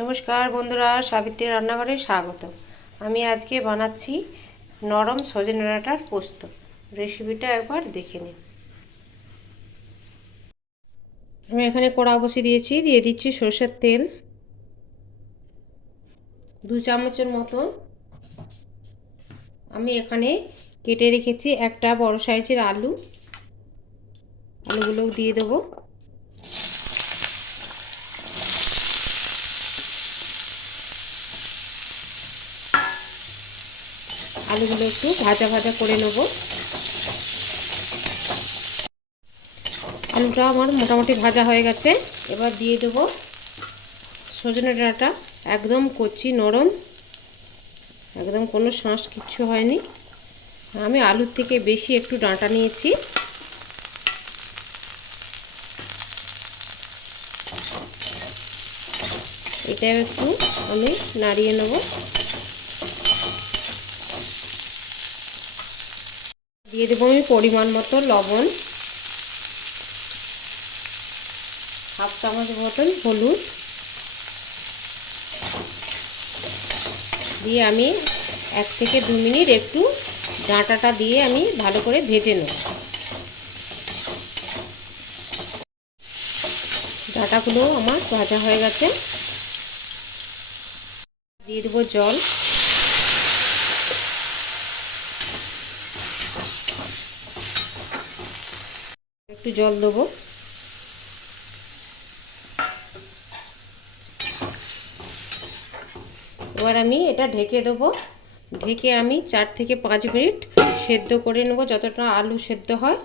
নমস্কার বন্ধুরা, সাবিত্রী রান্নাঘরে স্বাগত। আমি আজকে বানাচ্ছি নরম সজনে ডাঁটার পোস্ত। রেসিপিটা একবার দেখে নিন। আমি এখানে কড়া বসিয়ে দিয়েছি, দিয়ে দিচ্ছি সরষের তেল 2 চামচের মতো। আমি এখানে কেটে রেখেছি একটা বড় সাইজের আলুগুলো দিয়ে দেবো। আলুগুলো একটু ভাজা ভাজা করে নেব। আলুটা আমার মোটামুটি ভাজা হয়ে গেছে। এবার দিয়ে দেবো সজনে ডাঁটা, একদম কচি নরম, একদম কোনো শাঁস কিচ্ছু হয়নি। আমি আলুর থেকে বেশি একটু ডাঁটা নিয়েছি। এটাও একটু আমি নাড়িয়ে নেব। দিয়ে দেবো আমি পরিমাণ মতো লবণ, হাফ চামচ মতন হলুদ দিয়ে আমি 1 থেকে 2 মিনিট একটু ডাঁটাটা দিয়ে আমি ভালো করে ভেজে নেব। ডাঁটাগুলো আমার ভাজা হয়ে গেছে। দিয়ে দেবো জল, একটু জল দেবো। এবার আমি এটা ঢেকে দেবো। ঢেকে আমি 4 থেকে 5 মিনিট সেদ্ধ করে নেব, যতটা আলু সেদ্ধ হয়।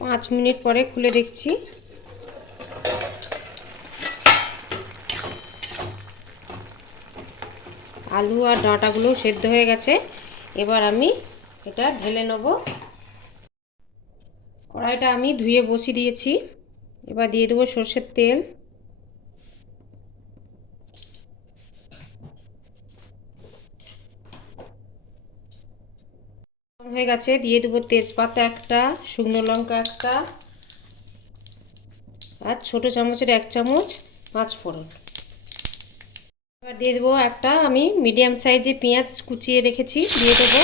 5 মিনিট পরে খুলে দেখছি আলু আর ডাঁটাগুলো সেদ্ধ হয়ে গেছে। এবার আমি এটা ঢেলে নেব। কড়াইটা আমি ধুয়ে বসিয়ে দিয়েছি। এবার দিয়ে দেবো সরষের তেল, হয়ে গেছে। দিয়ে দেবো তেজপাতা একটা, শুকনো লঙ্কা একটা, আর ছোটো চামচের 1 চামচ 5 ফোড়ন। এবার দিয়ে দেবো একটা আমি মিডিয়াম সাইজে পেঁয়াজ কুচিয়ে রেখেছি, দিয়ে দেবো।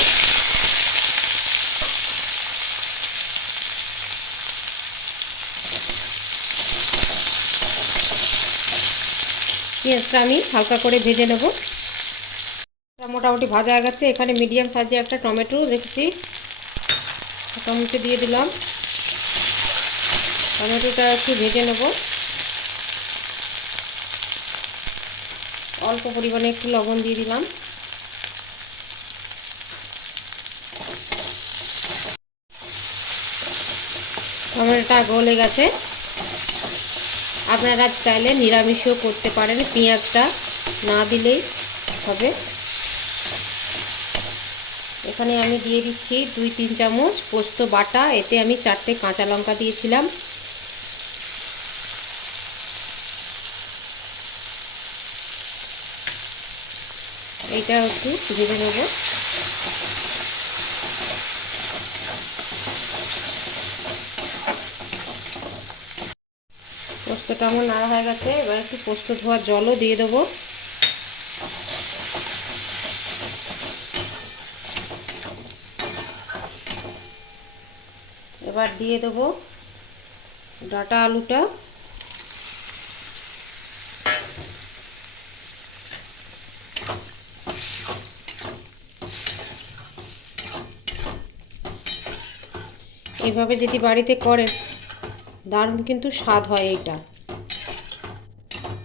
পেঁয়াজটা আমি হালকা করে ভেজে নেব। মোটামুটি ভাজা হয়ে গেছে। এখানে মিডিয়াম সাইজে একটা টমেটো রেখেছি, টমেটো দিয়ে দিলাম। টমেটোটা একটু ভেজে নেব। অল্প পরিমাণে একটু লবণ দিয়ে দিলাম। টমেটোটা গলে গেছে। আপনারা চাইলে নিরামিষও করতে পারেন, পেঁয়াজটা না দিলেই হবে। এখানে আমি দিয়ে দিচ্ছি 2-3 চামচ পোস্ত বাটা। এতে আমি 4টে কাঁচা লঙ্কা দিয়েছিলাম। এটা একটু ভেজে নেব। পোস্তটা আমার নাড়া হয়ে গেছে। এবার একটু পোস্ত ধোয়া জলও দিয়ে দেবো। এবার দিয়ে দেবো ডাঁটা আলুটা। এভাবে যদি বাড়িতে করেন দারুণ কিন্তু স্বাদ হয়। এটা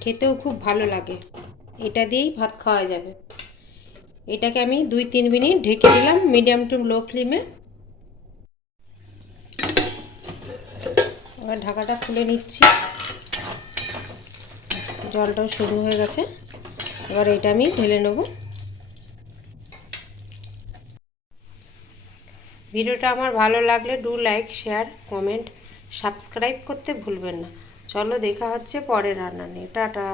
খেতেও খুব ভালো লাগে। এটা দিয়েই ভাত খাওয়া যাবে। এটাকে আমি 2-3 মিনিট ঢেকে দিলাম মিডিয়াম টু লো ফ্লেমে। এবার ঢাকাটা খুলে নিচ্ছি। জলটাও শুকনো হয়ে গেছে। এবার এটা আমি ঢেলে নেব। ভিডিওটা আমার ভালো লাগলে লাইক, শেয়ার, কমেন্ট, সাবস্ক্রাইব করতে ভুলবেন না। চলো দেখা হচ্ছে পরের রান্না নিয়ে। টাটা।